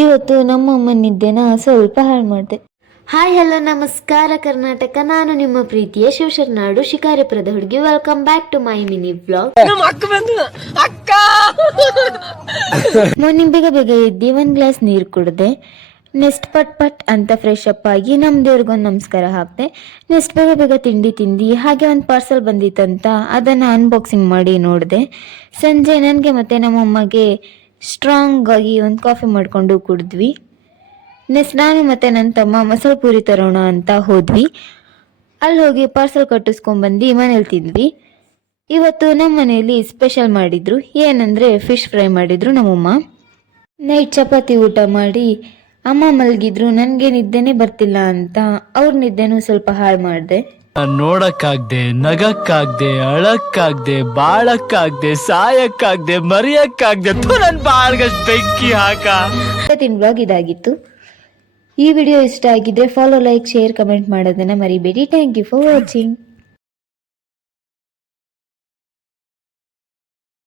ಇವತ್ತು ನಮ್ಮಮ್ಮ ನಿದ್ದೆನ ಸ್ವಲ್ಪ ಹಾಳು ಮಾಡಿದೆ. ಹಾಯ್ ಹಲೋ ನಮಸ್ಕಾರ ಕರ್ನಾಟಕ, ನಾನು ನಿಮ್ಮ ಪ್ರೀತಿಯ ಶಿವಶರಣಾಡು ಶಿಕಾರಿಪುರದ ಹುಡುಗಿ. Welcome back to my mini vlog. Morning ಬೇಗ ಬೇಗ ಎದ್ದು ಒಂದ್ ಗ್ಲಾಸ್ ನೀರು ಕುಡ್ದೆ. ನೆಕ್ಸ್ಟ್ ಪಟ್ ಅಂತ ಫ್ರೆಶ್ ಅಪ್ ಆಗಿ ನಮ್ಮ ದೇವ್ರಿಗೊಂದು ನಮಸ್ಕಾರ ಹಾಕ್ದೆ. ನೆಕ್ಸ್ಟ್ ಬೇಗ ಬೇಗ ತಿಂಡಿ ತಿಂದು ಹಾಗೆ ಒಂದು ಪಾರ್ಸಲ್ ಬಂದಿತ್ತಂತ ಅದನ್ನು ಅನ್ಬಾಕ್ಸಿಂಗ್ ಮಾಡಿ ನೋಡಿದೆ. ಸಂಜೆ ನನಗೆ ಮತ್ತು ನಮ್ಮಮ್ಮಗೆ ಸ್ಟ್ರಾಂಗ್ ಆಗಿ ಒಂದು ಕಾಫಿ ಮಾಡಿಕೊಂಡು ಕುಡಿದ್ವಿ. ನೆಕ್ಸ್ಟ್ ನಾನು ಮತ್ತು ನನ್ನ ತಮ್ಮ ಮಸಾಲೆ ಪೂರಿ ತರೋಣ ಅಂತ ಹೋದ್ವಿ. ಅಲ್ಲಿ ಹೋಗಿ ಪಾರ್ಸಲ್ ಕಟ್ಟಿಸ್ಕೊಂಡ್ಬಂದು ಮನೇಲಿ ತಿಂದ್ವಿ. ಇವತ್ತು ನಮ್ಮ ಮನೆಯಲ್ಲಿ ಸ್ಪೆಷಲ್ ಮಾಡಿದ್ರು. ಏನಂದರೆ ಫಿಶ್ ಫ್ರೈ ಮಾಡಿದ್ರು ನಮ್ಮಮ್ಮ. ನೈಟ್ ಚಪಾತಿ ಊಟ ಮಾಡಿ ಅಮ್ಮ ಮಲಗಿದ್ರು. ನನಗೆ ನಿದ್ದೆನೇ ಬರ್ತಿಲ್ಲ ಅಂತ ಅವ್ರ ನಿದ್ದೆನೂ ಸ್ವಲ್ಪ ಹಾಳು ಮಾಡಿದೆ. ನೋಡಕ್ಕಾಗ್ದೆ, ನಗಕ್ಕಾಗ್ದೆ, ಅಳಕ್ಕಾಗ್ದೆ, ಬಾಳಕ್ಕಾಗ್ದೆ, ಸಾಯಕ್ಕಾಗ್ದೆ, ಮರಿಯಕ್ಕಾಗ್ದೆ, ನನ್ ಬಾಳ್ಗಷ್ಟು ಬೆಂಕಿ ಹಾಕ. ಇವತ್ತಿನ ವ್ಲಾಗ್ ಇದಾಗಿತ್ತು. ಈ ವಿಡಿಯೋ ಇಷ್ಟ ಆಗಿದ್ರೆ ಫಾಲೋ, ಲೈಕ್, ಶೇರ್, ಕಮೆಂಟ್ ಮಾಡೋದನ್ನ ಮರಿಬೇಡಿ. Thank you for watching.